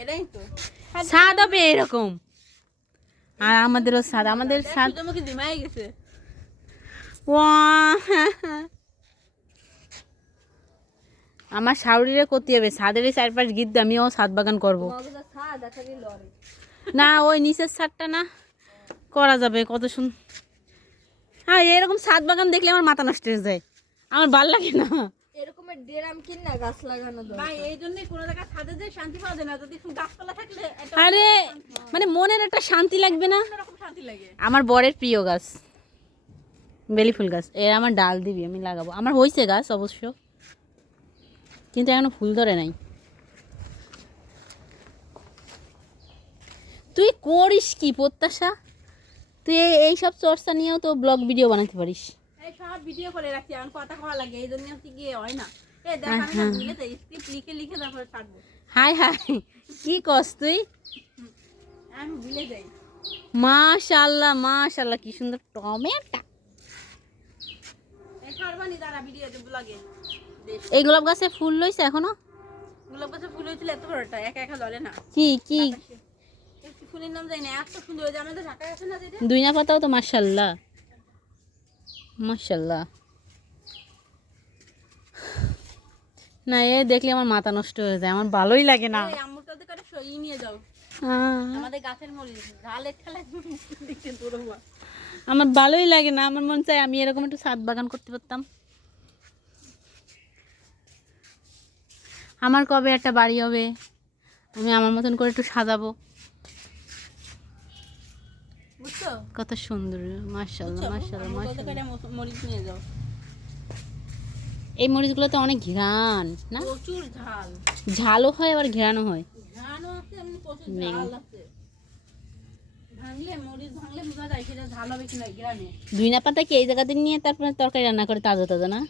এটাই তো স্বাদ হবে এরকম। আর আমাদেরও স্বাদ, আমাদের স্বাদ তোমাকে দিমাই গেছে। আমার শাউরিরে করতে হবে ছাদের চারপাশ গিদ্দ, আমিও ছাদ বাগান করবো। না ওই নিচের ছাদটা না করা যাবে কত সুন্দর। হ্যাঁ এরকম ছাদ বাগান দেখলে আমার মাথা নষ্ট হয়ে যায়, আমার ভাল লাগে না। এরকমের ড্রাম কিন না গাছ লাগানো দরকার। ভাই এই জন্যই কোনো জায়গায় ছাদে যে শান্তি পাওয়া যায় না, যদি গাছপালা থাকলে একটা আরে মানে মনের একটা শান্তি লাগবে না? অন্যরকম শান্তি লাগে। আমার বরের প্রিয় গাছ বেলি ফুল গাছ, এর আমার ডাল দিবি আমি লাগাবো। আমার হয়েছে গাছ অবশ্য, কিন্তু এখনো ফুল ধরে নাই। তুই করিস কি প্রত্যাশা? তুই এইসব চর্চা নিয়েও তো ব্লগ ভিডিও বানাতে পারিস। এই সব ভিডিও করে রাখছি, আমার কথা কওয়া লাগে, এই জন্য হচ্ছে গিয়ে হয় না। এই দেখ আমি না ভুলে যাই, স্ক্রিপ্ট লিখে লিখে তারপরে ছাড়বো। হাই হাই কি কস তুই? আমি ভুলে যাই। মাশাআল্লাহ মাশাআল্লাহ কি সুন্দর টমেটো। এই ছাড়বানি তারা ভিডিও ব্লগে। এই গোলাপ গাছে ফুল লইছে এখনো? গোলাপ গাছে ফুল হয়েছিল এত বড়টা, একা একা ধরে না। কি কি একটু ফুলের নাম জানি না, এত সুন্দর হয়েছে। আমাদের ঢাকায় আছে না যেটা, দুইনা পাতাও তো মাশাআল্লাহ মাশাআল্লাহ। না এ দেখলে আমার মাথা নষ্ট হয়ে যায়, আমার ভালোই লাগে না। এই আম্মুরটা থেকে একটা সই নিয়ে যাও, আহ, আমাদের গাছের মরিচ ঝালের খেলায় দেখতে তোরবা। আমার ভালোই লাগে না, আমার মন চায় আমি এরকম একটু ছাদ বাগান করতে পারতাম। আমার কবে একটা বাড়ি হবে, আমি আমার মতন করে একটু সাজাবো। বুঝছো? কত সুন্দর মাশাআল্লাহ মাশাআল্লাহ আম্মুর থেকে মাশাআল্লাহ। একটা মরিচ নিয়ে যাও, এই মরিচগুলোতে অনেক ঘ্রাণ না? প্রচুর ঝাল। ঝালও হয় আবার ঘ্রাণও হয়। ঝালও আছে, এমনি প্রচুর ঝাল আছে। ভাঙলে মরিচ ভাঙলে বোঝা যায় সেটা ঝাল হবে কিনা গ্রামে। দুইনা পাতা কি এই জায়গাতে নিয়ে তারপরে তরকারি রান্না করে তাজা তাজা না?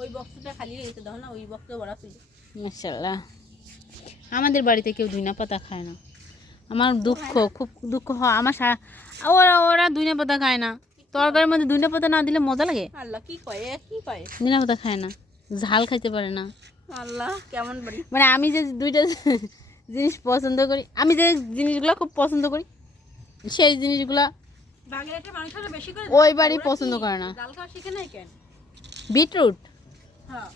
ওই বক্সটা খালি হয়েছে দেখো না, ওই বক্সে ভরা ছিল। মাশাআল্লাহ। আমাদের বাড়িতে কেউ দুইনা পাতা খায় না, আমার দুঃখ, খুব দুঃখ হয় আমার। ওরা ওরা দুইনা পাতা খায় না, তরকারির মধ্যে দুইনা পাতা না দিলে মজা লাগে। আল্লাহ কি কয়, এ কি কয়? দুইনা পাতা খায় না, ঝাল খাইতে পারে না। আল্লাহ কেমন বাড়ি। মানে আমি যে দুইটা জিনিস পছন্দ করি, আমি যে জিনিসগুলো খুব পছন্দ করি সেই জিনিসগুলা বাগের একটা মানুষের বেশি করে ওই বাড়ি পছন্দ করে না। ডাল খাওয়া শিখে নাই কেন? বিটরুট হ্যাঁ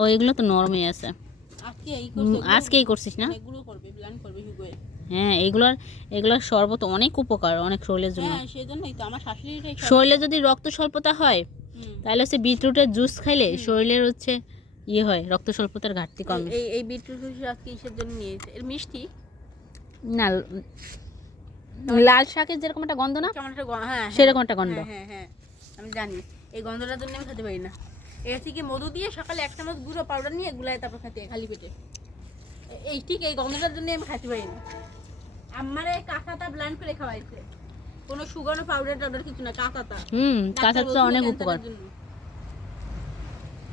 ও এগুলো তো নরমই আছে। আজকে এই করছে, আজকেই করছিস না? এগুলো করবে, প্ল্যান করবে হুগোয়। হ্যাঁ এগুলোর শরবত অনেক উপকার, অনেক শরীরের জন্য। হ্যাঁ সেজন্যই তো আমার শাশুড়িটাই শরীরে যদি রক্ত স্বল্পতা হয় তাহলে হচ্ছে বিটরুটের জুস খাইলে শরীরের হচ্ছে ইয়ে হয়, রক্ত স্বল্পতার ঘাটতি কমে। এই এই বিটরুট আজকে কিসের জন্য নিয়েছে? এর মিষ্টি না লাল শাকের যেরকম একটা গন্ধ না, কেমন একটা হ্যাঁ সেরকম একটা গন্ধ। হ্যাঁ হ্যাঁ আমি জানি, এই গন্ধটার জন্য আমি খেতে পারি না। এর থেকে মধু দিয়ে সকালে 1 চামচ গুঁড়ো পাউডার নিয়ে গুলায় তারপর খেতে হয় খালি পেটে। এই ঠিক এই গন্ধটার জন্য আমি খেতে পারি না। আমার এই কাঁচাটা ব্লেন্ড করে খাওয়াইছে, কোনো সুগার পাউডার টাউডার কিছু না, কাঁচাটা। কাঁচা তো অনেক উপকার। জন্য